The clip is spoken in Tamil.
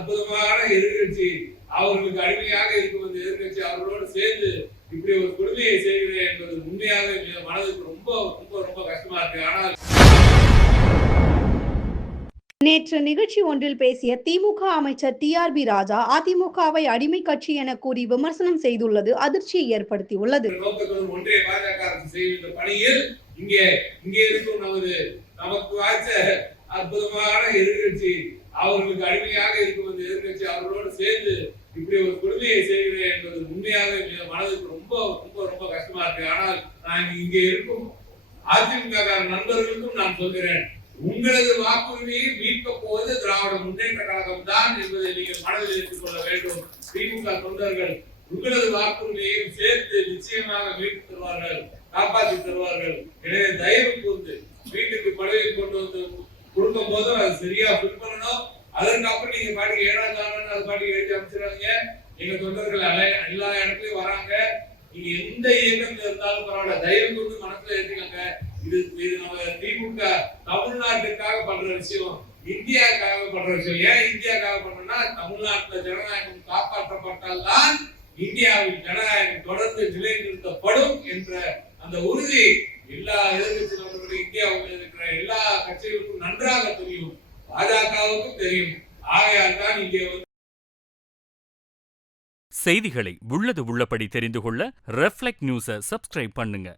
அற்புதமான எதிர்கட்சி, அவர்களுக்கு அடிமையாக இருக்கும் அந்த எதிர்கட்சி அவர்களோடு சேர்ந்து இப்படி ஒரு கொடுமையை செய்கிறேன் என்பது உண்மையாக மனதுக்கு ரொம்ப ரொம்ப ரொம்ப கஷ்டமா இருக்கு. ஆனால் நேற்று நிகழ்ச்சி ஒன்றில் பேசிய திமுக அமைச்சர் TRB ராஜா அதிமுகவை அடிமை கட்சி என கூறி விமர்சனம் செய்துள்ளது அதிர்ச்சியை ஏற்படுத்தியுள்ளது. நோக்கத்துடன் ஒன்றிய பாஜக அரசு செய்கின்ற பணியில் இங்கே இருக்கும் நமக்கு வாய்ச்ச அற்புதமான எதிர்கட்சி, அவர்களுக்கு அடிமையாக இருக்கும் அந்த எதிர்கட்சி அவர்களோடு சேர்ந்து இப்படி ஒரு கொடுமையை செய்கிறேன் என்பது உண்மையாக மனதுக்கு ரொம்ப ரொம்ப ரொம்ப கஷ்டமா இருக்கு. ஆனால் நான் இங்கே இருக்கும் அதிமுக நண்பர்களுக்கும் நான் சொல்கிறேன், உங்களது வாக்குரிமையை மீட்கப் போவது திராவிட முன்னேற்ற கழகம் தான் என்பதை நீங்கள் மனதில் ஏற்றுக் கொள்ள வேண்டும். திமுக தொண்டர்கள் உங்களது வாக்குரிமையையும் சேர்த்து நிச்சயமாக மீட்டு தருவார்கள், காப்பாற்றி தருவார்கள். எனவே தயவு கூர்ந்து வீட்டுக்கு பதவியை கொண்டு வந்து கொடுக்கும் போதும் அது சரியா ஃபில் பண்ணணும். அதற்கப்புறம் நீங்க பாட்டுக்கு 7ஆம் தானே அது பாட்டுக்கு எழுதி அமைச்சிடாதீங்க. எங்க தொண்டர்கள் எல்லா இடத்துலயும் வராங்க. நீங்க எந்த இயக்கத்துல இருந்தாலும் பரவாயில்ல, தயவு கூர்ந்து மனசுல ஏற்றுக்கங்க. இது நம்ம திமுக தமிழ்நாட்டுக்காக பண்ற விஷயம், இந்தியாவுக்காக பண்ற விஷயம். ஏன் இந்தியாவுக்காக பண்றோம்னா, தமிழ்நாட்டுல ஜனநாயகம் காப்பாற்றப்பட்டால் தான் இந்தியாவில் ஜனநாயகம் தொடர்ந்து நிலைநிறுத்தப்படும் என்ற அந்த உறுதி எல்லா எதிர்கட்சி நபர்களும் இந்தியாவில் இருக்கிற எல்லா கட்சிகளுக்கும் நன்றாக தெரியும், பாஜகவுக்கும் தெரியும். ஆகையால் தான் இங்கே செய்திகளை உள்ளது உள்ளபடி தெரிந்து கொள்ள ரெஃப்ளெக்ட் நியூஸை சப்ஸ்கிரைப் பண்ணுங்க.